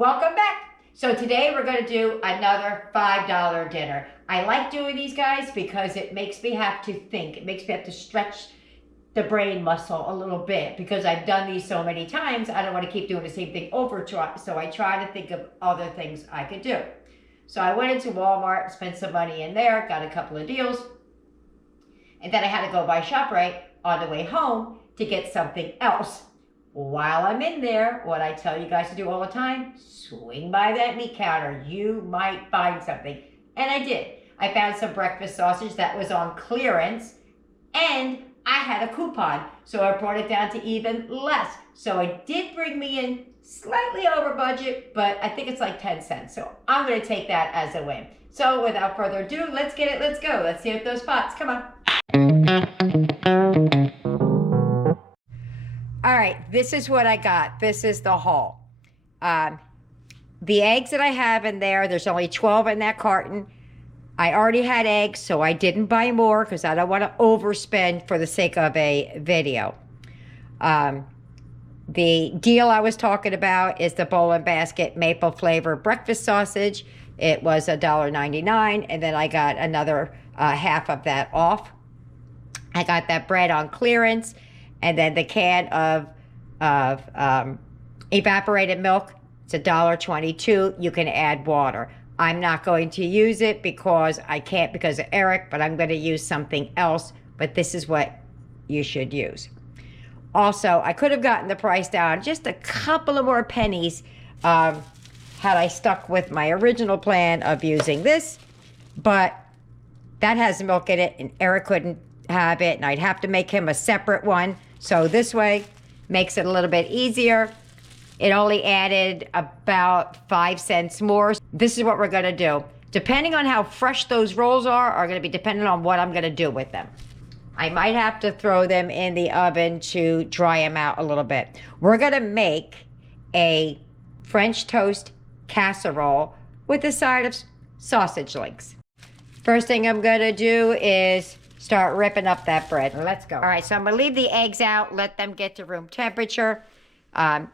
Welcome back. So today we're going to do another $5 dinner. I like doing these guys because it makes me have to think. It makes me have to stretch the brain muscle a little bit because I've done these so many times. I don't want to keep doing the same thing over, so I try to think of other things I could do. So I went into Walmart, spent some money in there, got a couple of deals, and then I had to go buy ShopRite on the way home to get something else. While I'm in there, what I tell you guys to do all the time, swing by that meat counter. You might find something. And I did. I found some breakfast sausage that was on clearance, and I had a coupon, so I brought it down to even less. So it did bring me in slightly over budget, but I think it's like 10 cents. So I'm going to take that as a win. So without further ado, let's get it. Let's go. Let's see if those pots. Come on. All right, this is what I got. This is the haul. The eggs that I have in there's only 12 in that carton. I already had eggs, so I didn't buy more because I don't want to overspend for the sake of a video. The deal I was talking about is the Bowl and Basket maple flavor breakfast sausage. It was $1.99, and then I got another half of that off. I got that bread on clearance, and then the can of evaporated milk. It's $1.22. You can add water. I'm not going to use it because I can't because of Eric, but I'm going to use something else. But this is what you should use. Also, I could have gotten the price down just a couple of more pennies had I stuck with my original plan of using this. But that has milk in it, and Eric couldn't have it, and I'd have to make him a separate one. So this way makes it a little bit easier. It only added about 5 cents more. This is what we're going to do. Depending on how fresh those rolls are going to be dependent on what I'm going to do with them. I might have to throw them in the oven to dry them out a little bit. We're going to make a French toast casserole with a side of sausage links. First thing I'm going to do is start ripping up that bread. Let's go. All right, so I'm going to leave the eggs out, let them get to room temperature.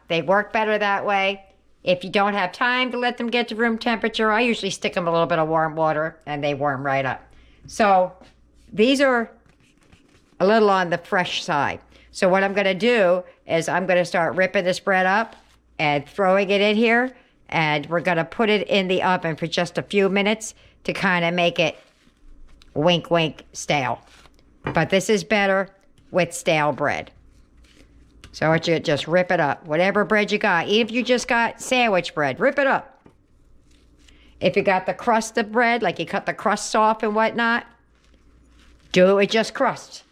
They work better that way. If you don't have time to let them get to room temperature, I usually stick them a little bit of warm water and they warm right up. So these are a little on the fresh side. So what I'm going to do is I'm going to start ripping this bread up and throwing it in here. And we're going to put it in the oven for just a few minutes to kind of make it wink, wink, stale. But this is better with stale bread. So you just rip it up. Whatever bread you got. Even if you just got sandwich bread, rip it up. If you got the crust of bread, like you cut the crusts off and whatnot, do it with just crust.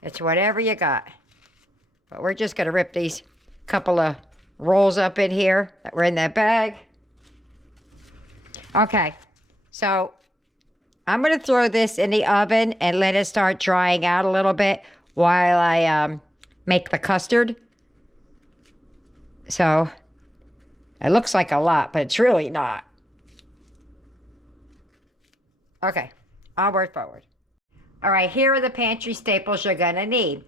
It's whatever you got. But we're just going to rip these couple of rolls up in here that were in that bag. Okay. So I'm going to throw this in the oven and let it start drying out a little bit while I make the custard. So it looks like a lot, but it's really not. Okay, onward, forward. All right, here are the pantry staples you're going to need.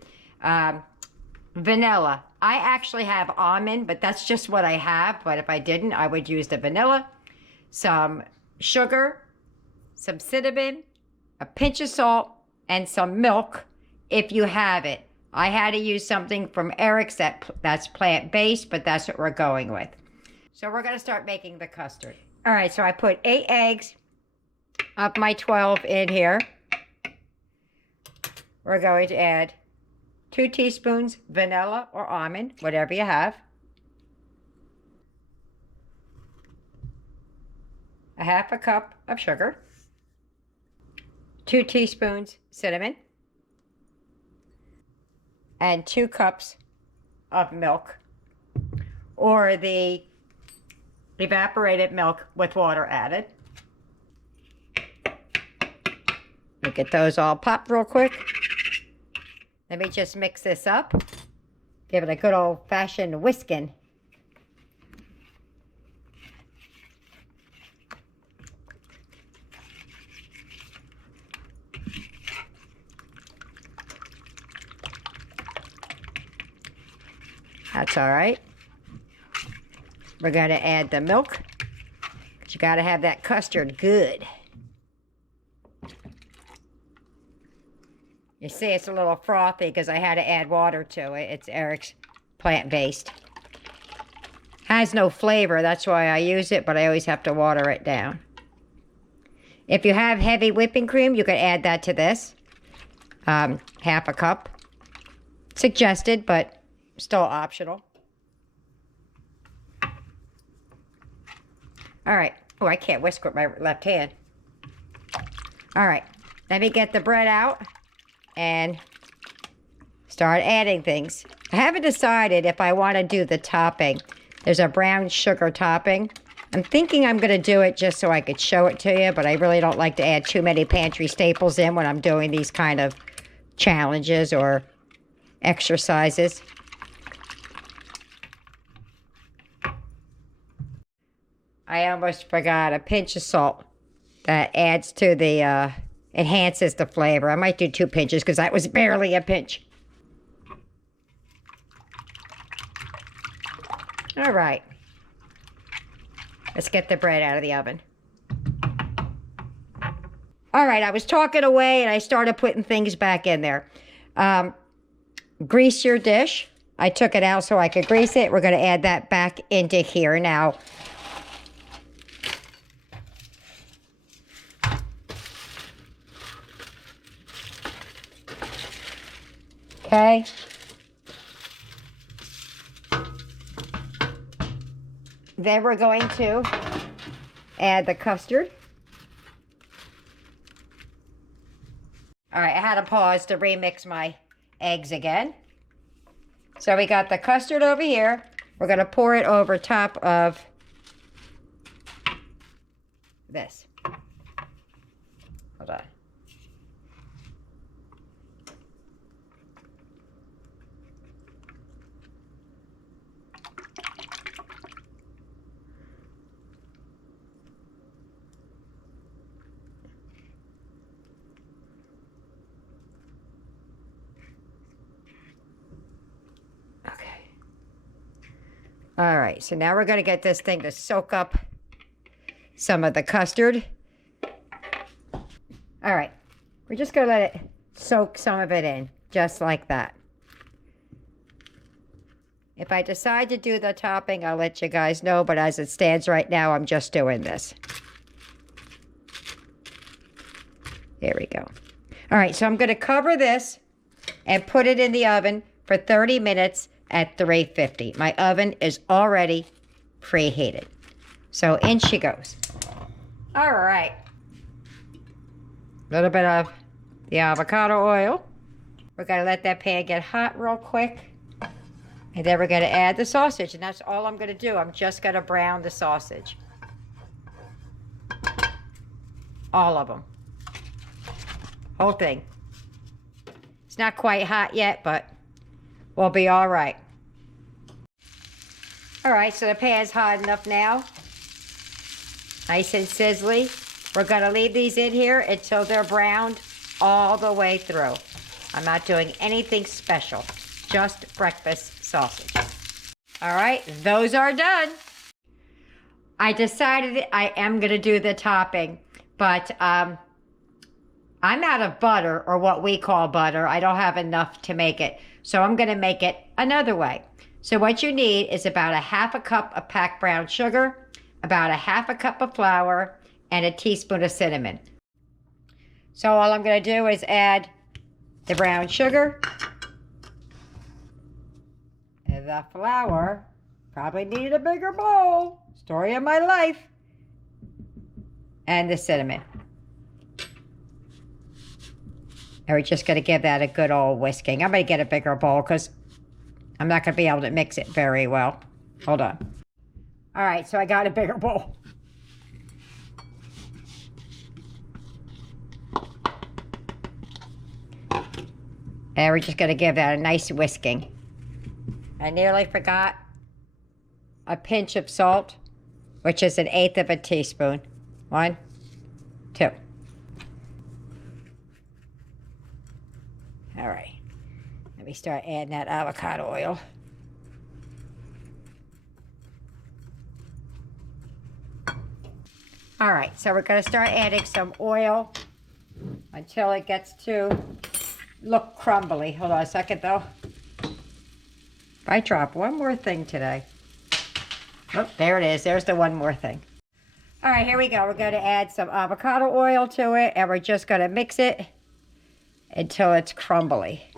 Vanilla. I actually have almond, but that's just what I have. But if I didn't, I would use the vanilla. Some sugar, some cinnamon, a pinch of salt, and some milk if you have it. I had to use something from Eric's that's plant-based, but that's what we're going with. So we're going to start making the custard. All right, so I put 8 eggs of my 12 in here. We're going to add 2 teaspoons vanilla or almond, whatever you have. A half a cup of sugar. 2 teaspoons cinnamon. And 2 cups of milk, or the evaporated milk with water added. We'll get those all popped real quick. Let me just mix this up. Give it a good old-fashioned whisking. That's all right. we're going to add the milk. You got to have that custard good. You see it's a little frothy because I had to add water to it. It's Eric's plant-based. Has no flavor, that's why I use it, but I always have to water it down. If you have heavy whipping cream, you could add that to this. Half a cup. Suggested, but still optional. All right. Oh, I can't whisk with my left hand. All right. Let me get the bread out and start adding things. I haven't decided if I want to do the topping. There's a brown sugar topping. I'm thinking I'm going to do it just so I could show it to you, but I really don't like to add too many pantry staples in when I'm doing these kind of challenges or exercises. I almost forgot a pinch of salt. That adds to the, enhances the flavor. I might do 2 pinches because that was barely a pinch. All right. Let's get the bread out of the oven. All right, I was talking away and I started putting things back in there. Grease your dish. I took it out so I could grease it. We're going to add that back into here now. Okay. Then we're going to add the custard. All right, I had to pause to remix my eggs again. So we got the custard over here. We're going to pour it over top of this. Hold on. All right, so now we're going to get this thing to soak up some of the custard. All right, we're just going to let it soak some of it in, just like that. If I decide to do the topping, I'll let you guys know, but as it stands right now, I'm just doing this. There we go. All right, so I'm going to cover this and put it in the oven for 30 minutes at 350. My oven is already preheated. So in she goes. All right. A little bit of the avocado oil. We're going to let that pan get hot real quick. And then we're going to add the sausage. And that's all I'm going to do. I'm just going to brown the sausage. All of them. Whole thing. It's not quite hot yet, but we'll be all right. All right, so the pan's hot enough now. Nice and sizzly. We're going to leave these in here until they're browned all the way through. I'm not doing anything special, just breakfast sausage. All right, those are done. I decided I am going to do the topping, but I'm out of butter, or what we call butter. I don't have enough to make it, so I'm going to make it another way. So what you need is about a half a cup of packed brown sugar, about a half a cup of flour, and a teaspoon of cinnamon. So all I'm going to do is add the brown sugar, and the flour. Probably need a bigger bowl. Story of my life. And the cinnamon. And we're just going to give that a good old whisking. I'm going to get a bigger bowl because I'm not going to be able to mix it very well. Hold on. All right, so I got a bigger bowl. And we're just going to give that a nice whisking. I nearly forgot a pinch of salt, which is 1/8 of a teaspoon. 1, 2. All right. Let me start adding that avocado oil. All right, so we're going to start adding some oil until it gets to look crumbly. Hold on a second, though. I dropped one more thing today. Oh, there it is. There's the one more thing. All right, here we go. We're going to add some avocado oil to it, and we're just going to mix it until it's crumbly,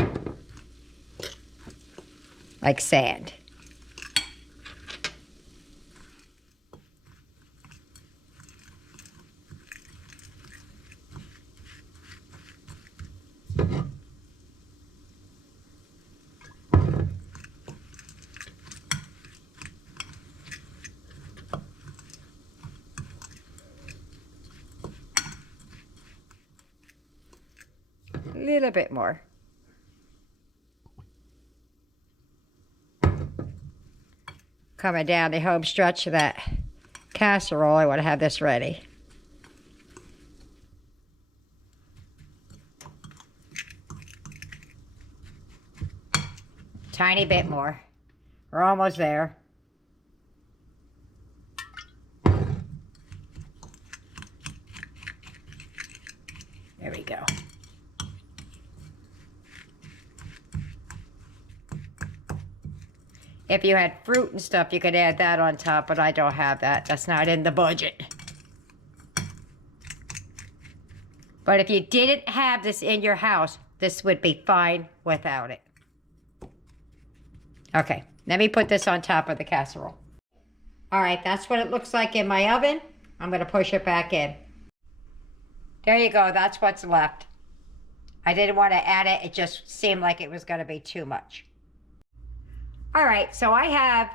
like sand. A little bit more. Coming down the home stretch of that casserole, I want to have this ready. Tiny bit more. We're almost there. There we go. If you had fruit and stuff, you could add that on top, but I don't have that. That's not in the budget. But if you didn't have this in your house, this would be fine without it. Okay, let me put this on top of the casserole. All right, that's what it looks like in my oven. I'm going to push it back in. There you go. That's what's left. I didn't want to add it. It just seemed like it was going to be too much. All right, so I have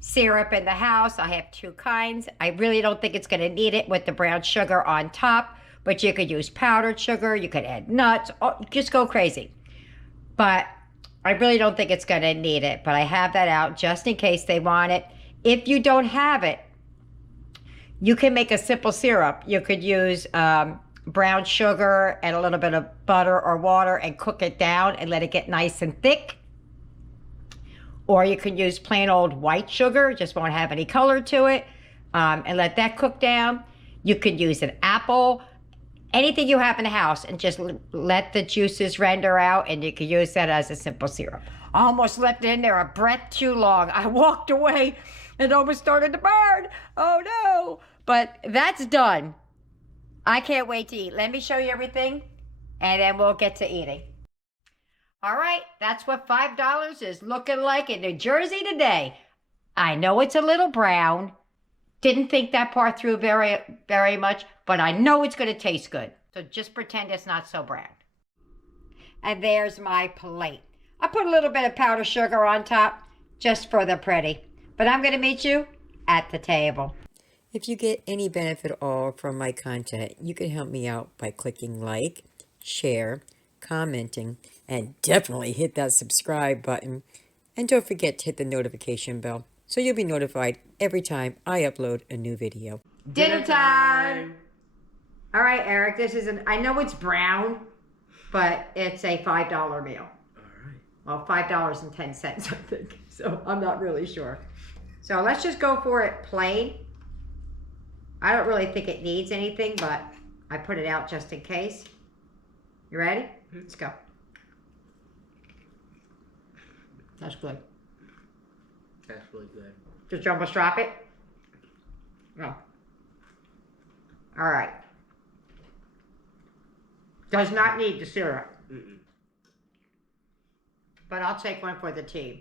syrup in the house. I have two kinds. I really don't think it's going to need it with the brown sugar on top, but you could use powdered sugar. You could add nuts. Just go crazy. But I really don't think it's going to need it, but I have that out just in case they want it. If you don't have it, you can make a simple syrup. You could use brown sugar and a little bit of butter or water and cook it down and let it get nice and thick. Or you can use plain old white sugar, just won't have any color to it, and let that cook down. You could use an apple, anything you have in the house, and just let the juices render out, and you can use that as a simple syrup. I almost left it in there a breath too long. I walked away and almost started to burn. Oh no, but that's done. I can't wait to eat. Let me show you everything, and then we'll get to eating. All right, that's what $5 is looking like in New Jersey today. I know it's a little brown. Didn't think that part through very much, but I know it's going to taste good. So just pretend it's not so brown. And there's my plate. I put a little bit of powdered sugar on top just for the pretty. But I'm going to meet you at the table. If you get any benefit at all from my content, you can help me out by clicking like, share, commenting, and definitely hit that subscribe button. And don't forget to hit the notification bell so you'll be notified every time I upload a new video. Dinner time! All right, Eric, this is I know it's brown, but it's a $5 meal. All right. Well, $5.10, I think. So I'm not really sure. So let's just go for it plain. I don't really think it needs anything, but I put it out just in case. You ready? Let's go. That's good. That's really good. Did you almost drop it? No. All right. Does not need the syrup. But I'll take one for the team.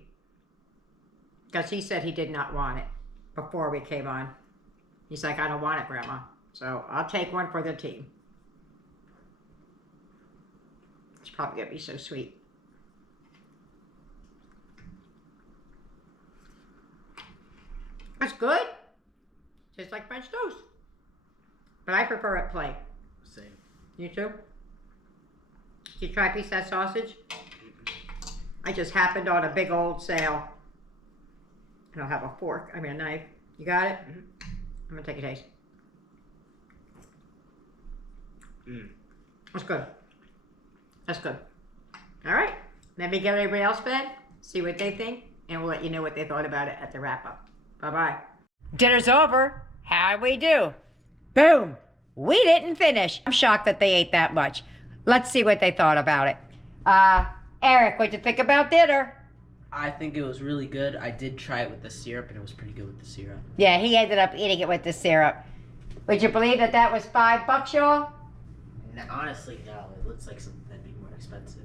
Because he said he did not want it before we came on. He's like, I don't want it, Grandma. So I'll take one for the team. It's probably going to be so sweet. That's good. Tastes like French toast. But I prefer it plain. Same. You too? Did you try a piece of that sausage? I just happened on a big old sale. I don't have a fork. I mean a knife. You got it? I'm going to take a taste. That's good. That's good. All right. Let me get everybody else fed, see what they think, and we'll let you know what they thought about it at the wrap-up. Bye-bye. Dinner's over. How'd we do? Boom. We didn't finish. I'm shocked that they ate that much. Let's see what they thought about it. Eric, what'd you think about dinner? I think it was really good. I did try it with the syrup, and it was pretty good with the syrup. Yeah, he ended up eating it with the syrup. Would you believe that that was $5, y'all? No, honestly, no. It looks like something that'd be more expensive.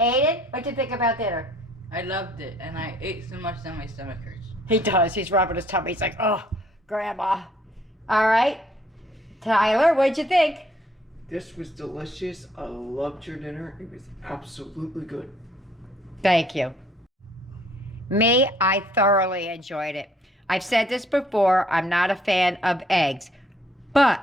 Aiden, what'd you think about dinner? I loved it, and I ate so much that my stomach hurts. He does. He's rubbing his tummy. He's like, oh, Grandma. All right. Tyler, what'd you think? This was delicious. I loved your dinner. It was absolutely good. Thank you. Me, I thoroughly enjoyed it. I've said this before, I'm not a fan of eggs, but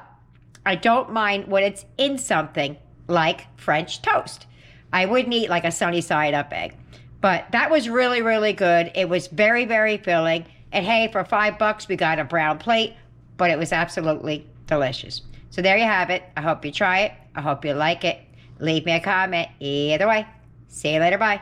I don't mind when it's in something like French toast. I wouldn't eat like a sunny side up egg, but that was really, really good. It was very, very filling. And hey, for $5, we got a brown plate, but it was absolutely delicious. So there you have it. I hope you try it. I hope you like it. Leave me a comment. Either way. See you later. Bye.